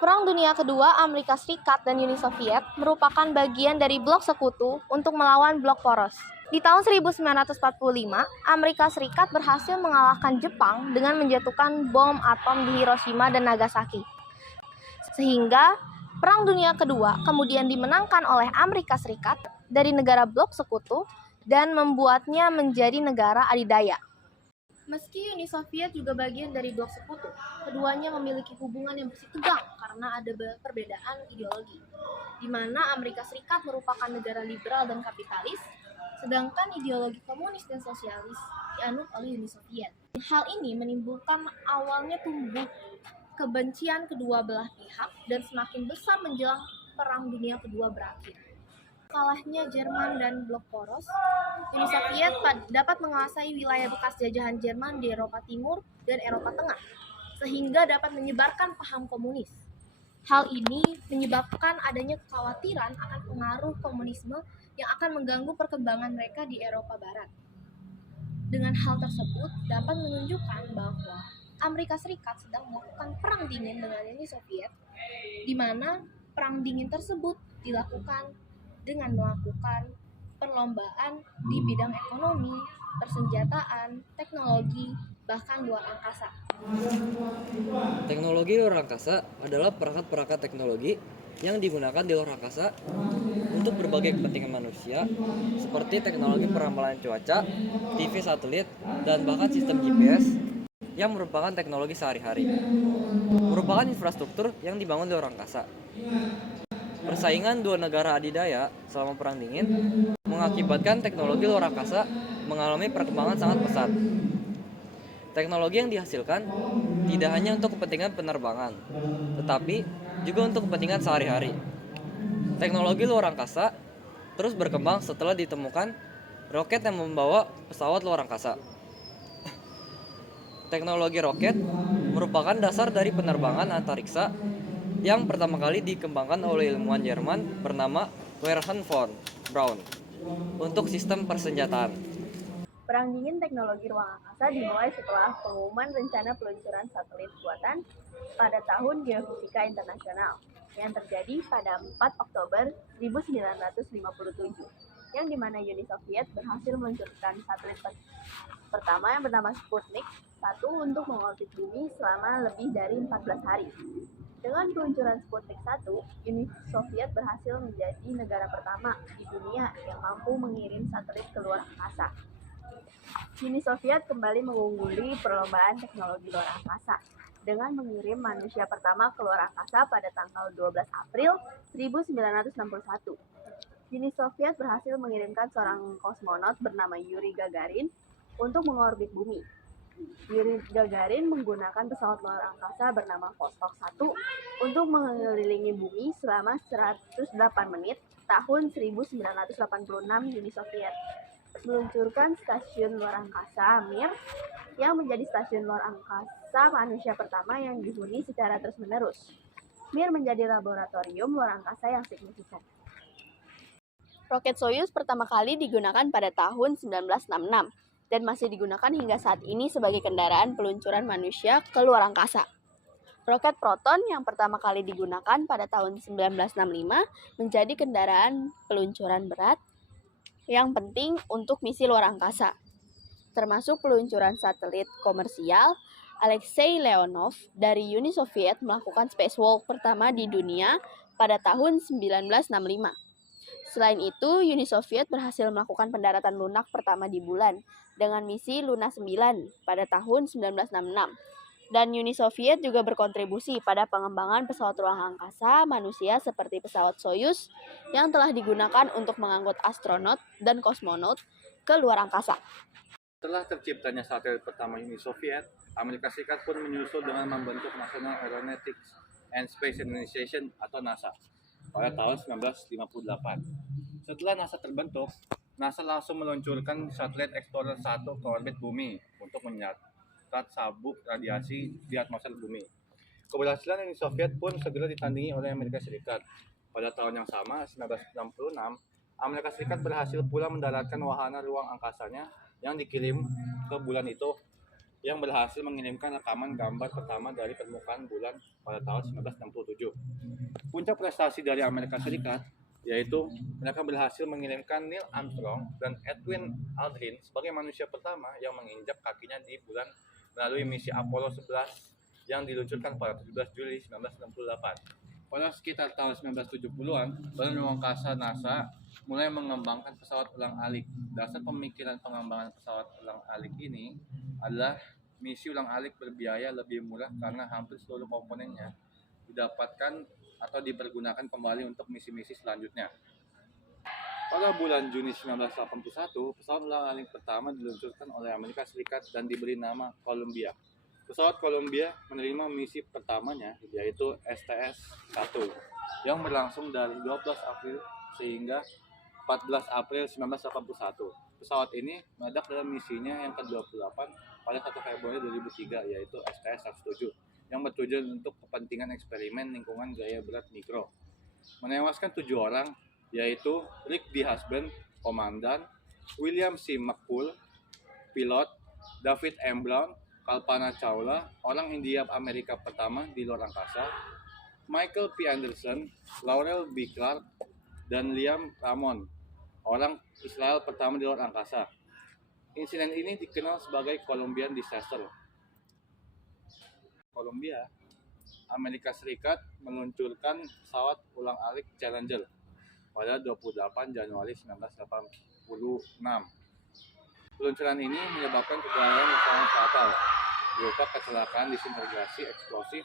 Perang Dunia Kedua Amerika Serikat dan Uni Soviet merupakan bagian dari blok sekutu untuk melawan blok poros. Di tahun 1945, Amerika Serikat berhasil mengalahkan Jepang dengan menjatuhkan bom atom di Hiroshima dan Nagasaki. Sehingga Perang Dunia Kedua kemudian dimenangkan oleh Amerika Serikat dari negara blok sekutu dan membuatnya menjadi negara adidaya. Meski Uni Soviet juga bagian dari blok sekutu, keduanya memiliki hubungan yang bersih tegang karena ada perbedaan ideologi, di mana Amerika Serikat merupakan negara liberal dan kapitalis, sedangkan ideologi komunis dan sosialis dianut oleh Uni Soviet. Hal ini menimbulkan awalnya tumbuh kebencian kedua belah pihak dan semakin besar menjelang Perang Dunia Kedua berakhir. Kalahnya Jerman dan blok poros, Uni Soviet dapat menguasai wilayah bekas jajahan Jerman di Eropa Timur dan Eropa Tengah, sehingga dapat menyebarkan paham komunis. Hal ini menyebabkan adanya kekhawatiran akan pengaruh komunisme yang akan mengganggu perkembangan mereka di Eropa Barat. Dengan hal tersebut dapat menunjukkan bahwa Amerika Serikat sedang melakukan perang dingin dengan Uni Soviet, di mana perang dingin tersebut dilakukan dengan melakukan perlombaan di bidang ekonomi, persenjataan, teknologi, bahkan luar angkasa. Teknologi luar angkasa adalah perangkat-perangkat teknologi yang digunakan di luar angkasa untuk berbagai kepentingan manusia, seperti teknologi peramalan cuaca, TV satelit, dan bahkan sistem GPS yang merupakan teknologi sehari-hari. Merupakan infrastruktur yang dibangun di luar angkasa. Persaingan dua negara adidaya selama Perang Dingin mengakibatkan teknologi luar angkasa mengalami perkembangan sangat pesat. Teknologi yang dihasilkan tidak hanya untuk kepentingan penerbangan, tetapi juga untuk kepentingan sehari-hari. Teknologi luar angkasa terus berkembang setelah ditemukan roket yang membawa pesawat luar angkasa. Teknologi roket merupakan dasar dari penerbangan antariksa yang pertama kali dikembangkan oleh ilmuwan Jerman bernama Wernher von Braun untuk sistem persenjataan. Perang dingin teknologi ruang angkasa dimulai setelah pengumuman rencana peluncuran satelit buatan pada tahun Geofisika Internasional yang terjadi pada 4 Oktober 1957, yang dimana Uni Soviet berhasil meluncurkan satelit pertama yang bernama Sputnik 1 untuk mengorbit bumi selama lebih dari 14 hari. Dengan peluncuran Sputnik 1, Uni Soviet berhasil menjadi negara pertama di dunia yang mampu mengirim satelit ke luar angkasa. Uni Soviet kembali mengungguli perlombaan teknologi luar angkasa dengan mengirim manusia pertama ke luar angkasa pada tanggal 12 April 1961. Uni Soviet berhasil mengirimkan seorang kosmonot bernama Yuri Gagarin untuk mengorbit bumi. Yuri Gagarin menggunakan pesawat luar angkasa bernama Vostok 1 untuk mengelilingi bumi selama 108 menit tahun 1986. Uni Soviet meluncurkan stasiun luar angkasa Mir yang menjadi stasiun luar angkasa manusia pertama yang dihuni secara terus-menerus. Mir menjadi laboratorium luar angkasa yang signifikan. Roket Soyuz pertama kali digunakan pada tahun 1966 dan masih digunakan hingga saat ini sebagai kendaraan peluncuran manusia ke luar angkasa. Roket Proton yang pertama kali digunakan pada tahun 1965 menjadi kendaraan peluncuran berat yang penting untuk misi luar angkasa, termasuk peluncuran satelit komersial. Alexei Leonov dari Uni Soviet melakukan spacewalk pertama di dunia pada tahun 1965. Selain itu, Uni Soviet berhasil melakukan pendaratan lunak pertama di bulan dengan misi Luna 9 pada tahun 1966. Dan Uni Soviet juga berkontribusi pada pengembangan pesawat ruang angkasa manusia seperti pesawat Soyuz yang telah digunakan untuk mengangkut astronot dan kosmonot ke luar angkasa. Setelah terciptanya satelit pertama Uni Soviet, Amerika Serikat pun menyusul dengan membentuk National Aeronautics and Space Administration atau NASA pada tahun 1958. Setelah NASA terbentuk, NASA langsung meluncurkan satelit Explorer 1 ke orbit bumi untuk mencatat sabuk radiasi di atmosfer bumi. Keberhasilan Uni Soviet pun segera ditandingi oleh Amerika Serikat. Pada tahun yang sama, 1966, Amerika Serikat berhasil pula mendaratkan wahana ruang angkasanya yang dikirim ke bulan itu yang berhasil mengirimkan rekaman gambar pertama dari permukaan bulan pada tahun 1967. Puncak prestasi dari Amerika Serikat yaitu mereka berhasil mengirimkan Neil Armstrong dan Edwin Aldrin sebagai manusia pertama yang menginjak kakinya di bulan melalui misi Apollo 11 yang diluncurkan pada 17 Juli 1968. Pada sekitar tahun 1970-an, Badan Ruang Angkasa NASA mulai mengembangkan pesawat ulang-alik. Dasar pemikiran pengembangan pesawat ulang-alik ini adalah misi ulang-alik berbiaya lebih murah karena hampir seluruh komponennya didapatkan atau dipergunakan kembali untuk misi-misi selanjutnya. Pada bulan Juni 1981, pesawat ulang-alik pertama diluncurkan oleh Amerika Serikat dan diberi nama Columbia. Pesawat Columbia menerima misi pertamanya, yaitu STS-1, yang berlangsung dari 12 April sehingga 14 April 1981. Pesawat ini meledak dalam misinya yang ke-28 pada 1 Februari 2003, yaitu STS-107, yang bertujuan untuk kepentingan eksperimen lingkungan gaya berat mikro. Menewaskan 7 orang, yaitu Rick D. Husband, komandan, William C. McCool, pilot, David M. Brown, Kalpana Chawla, orang India Amerika pertama di luar angkasa, Michael P. Anderson, Laurel B. Clark, dan Liam Ramon, orang Israel pertama di luar angkasa. Insiden ini dikenal sebagai Columbian Disaster. Columbia, Amerika Serikat meluncurkan pesawat ulang-alik Challenger pada 28 Januari 1986. Peluncuran ini menyebabkan kegagalan yang sangat fatal, berupa kecelakaan disintegrasi eksplosif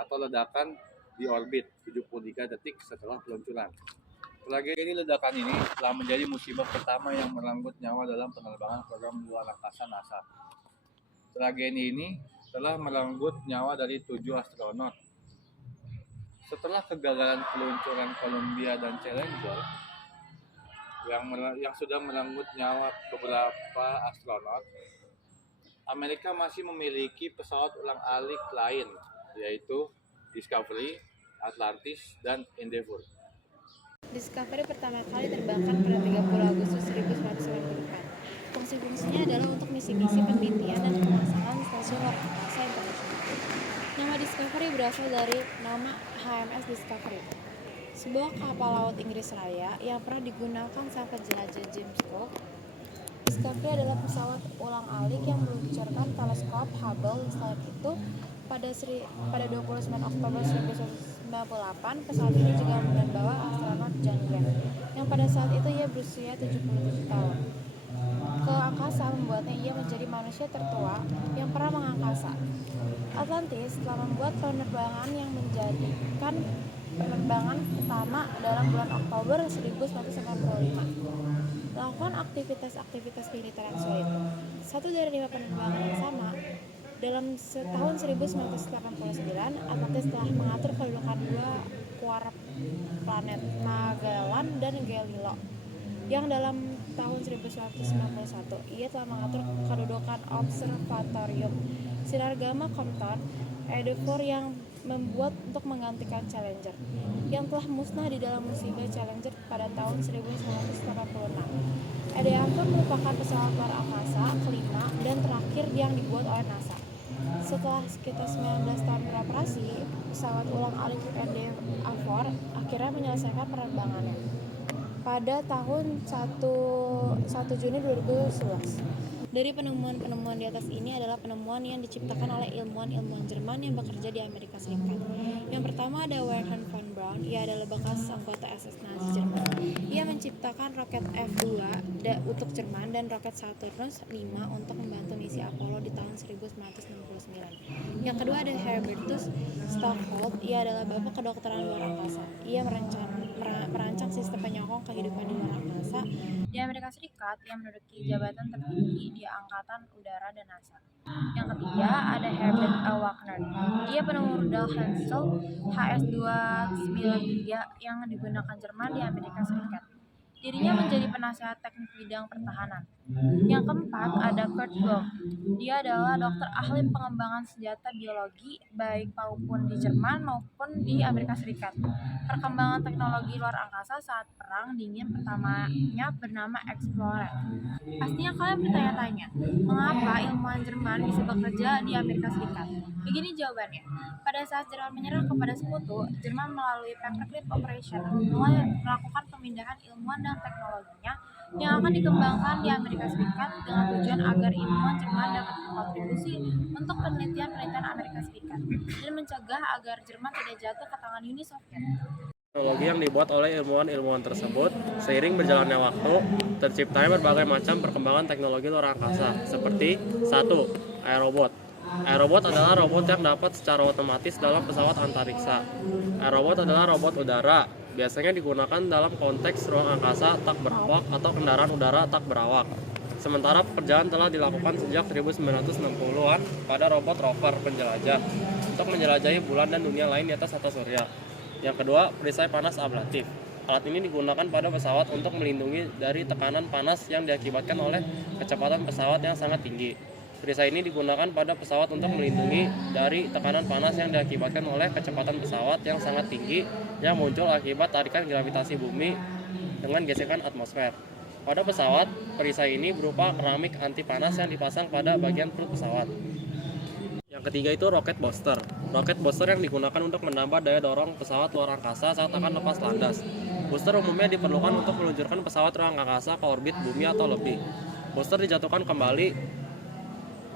atau ledakan di orbit 73 detik setelah peluncuran. Tragedi ledakan ini telah menjadi musibah pertama yang merenggut nyawa dalam penerbangan program luar angkasa NASA. Tragedi ini telah merenggut nyawa dari 7 astronot. Setelah kegagalan peluncuran Columbia dan Challenger yang sudah merenggut nyawa beberapa astronot, Amerika masih memiliki pesawat ulang-alik lain, yaitu Discovery, Atlantis, dan Endeavour. Discovery pertama kali terbangkan pada 30 Agustus 1994. Fungsi-fungsinya adalah untuk misi-misi penelitian dan pemasangan stasiun luar angkasa internasional. Nama Discovery berasal dari nama HMS Discovery, sebuah kapal laut Inggris Raya yang pernah digunakan sang penjelajah James Cook. Discovery adalah pesawat ulang-alik yang meluncurkan teleskop Hubble. Selain itu, pada 29 Oktober 1998, pesawat ini juga membawa astronot John Glenn, yang pada saat itu ia berusia 77 tahun. Ke angkasa membuatnya ia menjadi manusia tertua yang pernah mengangkasa. Atlantis telah membuat penerbangan yang menjadikan penerbangan pertama dalam bulan Oktober 1995. Melakukan aktivitas militer yang sulit. Satu dari 5 penerbangan yang sama. Dalam tahun 1989, Atlantis telah mengatur kedudukan 2 kuark planet, Magellan dan Galileo. Yang dalam tahun 1991, ia telah mengatur kedudukan Observatorium Sinar Gamma Compton, Endeavour yang membuat untuk menggantikan Challenger, yang telah musnah di dalam musibah Challenger pada tahun 1986. Endeavour merupakan pesawat luar angkasa kelima dan terakhir yang dibuat oleh NASA. Setelah sekitar 19 tahun beroperasi, pesawat ulang-alik Endeavour akhirnya menyelesaikan penerbangannya pada tahun 1 Juni 2011. Dari penemuan-penemuan di atas ini adalah penemuan yang diciptakan oleh ilmuwan-ilmuwan Jerman yang bekerja di Amerika Serikat. Yang pertama ada Wernher von Braun, ia adalah bekas anggota SS Nazi Jerman. Ia menciptakan roket F-2 untuk Jerman dan roket Saturnus 5 untuk membantu misi Apollo di tahun 1969. Yang kedua ada Herbertus Stockholm, ia adalah bapak kedokteran luar angkasa. Ia merancang sistem penyokong kehidupan di luar angkasa di Amerika Serikat yang menduduki jabatan tertinggi di Angkatan Udara dan NASA. Yang ketiga ada Herbert A. Wagner. Dia penemu rudal Hensel HS-293 yang digunakan Jerman di Amerika Serikat. Dirinya menjadi penasehat teknik bidang pertahanan. Yang keempat ada Kurt Bloch. Dia adalah dokter ahli pengembangan senjata biologi baik maupun di Jerman maupun di Amerika Serikat. Perkembangan teknologi luar angkasa saat Perang Dingin pertamanya bernama Explorer. Pastinya kalian bertanya-tanya, mengapa ilmuwan Jerman bisa bekerja di Amerika Serikat? Begini jawabannya. Pada saat Jerman menyerah kepada Sekutu, Jerman melalui Paperclip Operation mulai melakukan pemindahan ilmuwan dan teknologinya yang akan dikembangkan di Amerika Serikat dengan tujuan agar ilmuwan Jerman dapat berkontribusi untuk penelitian-penelitian Amerika Serikat dan mencegah agar Jerman tidak jatuh ke tangan Uni Soviet. Teknologi yang dibuat oleh ilmuwan-ilmuwan tersebut, seiring berjalannya waktu, terciptanya berbagai macam perkembangan teknologi luar angkasa, seperti 1. Aerobot. Aerobot adalah robot yang dapat secara otomatis dalam pesawat antariksa. Aerobot adalah robot udara, biasanya digunakan dalam konteks ruang angkasa tak berawak atau kendaraan udara tak berawak. Sementara pekerjaan telah dilakukan sejak 1960-an pada robot rover penjelajah untuk menjelajahi bulan dan dunia lain di atas tata surya. Yang kedua, perisai panas ablatif. Alat ini digunakan pada pesawat untuk melindungi dari tekanan panas yang diakibatkan oleh kecepatan pesawat yang sangat tinggi. Perisai ini digunakan pada pesawat untuk melindungi dari tekanan panas yang diakibatkan oleh kecepatan pesawat yang sangat tinggi yang muncul akibat tarikan gravitasi bumi dengan gesekan atmosfer. Pada pesawat, perisai ini berupa keramik anti panas yang dipasang pada bagian perut pesawat. Yang ketiga itu roket booster. Roket booster yang digunakan untuk menambah daya dorong pesawat luar angkasa saat akan lepas landas. Booster umumnya diperlukan untuk meluncurkan pesawat ruang angkasa ke orbit bumi atau lebih. Booster dijatuhkan kembali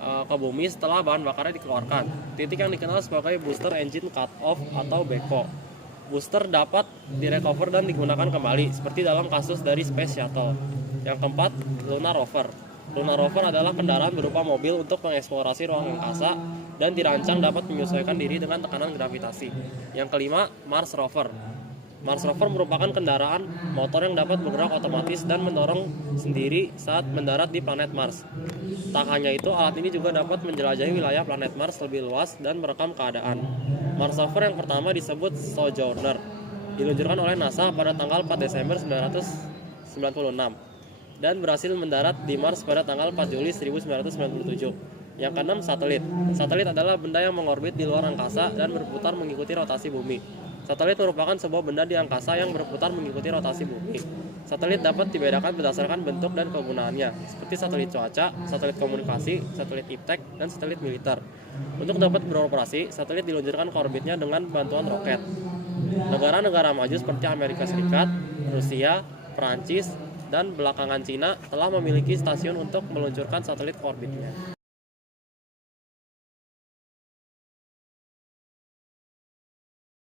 ke bumi setelah bahan bakarnya dikeluarkan. Titik yang dikenal sebagai booster engine cut off atau BECO. Booster dapat direcover dan digunakan kembali, seperti dalam kasus dari Space Shuttle. Yang keempat, Lunar Rover. Lunar Rover adalah kendaraan berupa mobil untuk mengeksplorasi ruang angkasa dan dirancang dapat menyesuaikan diri dengan tekanan gravitasi. Yang kelima, Mars Rover. Mars Rover merupakan kendaraan motor yang dapat bergerak otomatis dan mendorong sendiri saat mendarat di planet Mars. Tak hanya itu, alat ini juga dapat menjelajahi wilayah planet Mars lebih luas dan merekam keadaan. Mars Rover yang pertama disebut Sojourner, diluncurkan oleh NASA pada tanggal 4 Desember 1996 dan berhasil mendarat di Mars pada tanggal 4 Juli 1997. Yang keenam, satelit. Satelit adalah benda yang mengorbit di luar angkasa dan berputar mengikuti rotasi bumi. Satelit merupakan sebuah benda di angkasa yang berputar mengikuti rotasi bumi. Satelit dapat dibedakan berdasarkan bentuk dan kegunaannya, seperti satelit cuaca, satelit komunikasi, satelit iptek, dan satelit militer. Untuk dapat beroperasi, satelit diluncurkan ke orbitnya dengan bantuan roket. Negara-negara maju seperti Amerika Serikat, Rusia, Perancis, dan belakangan Cina telah memiliki stasiun untuk meluncurkan satelit ke orbitnya.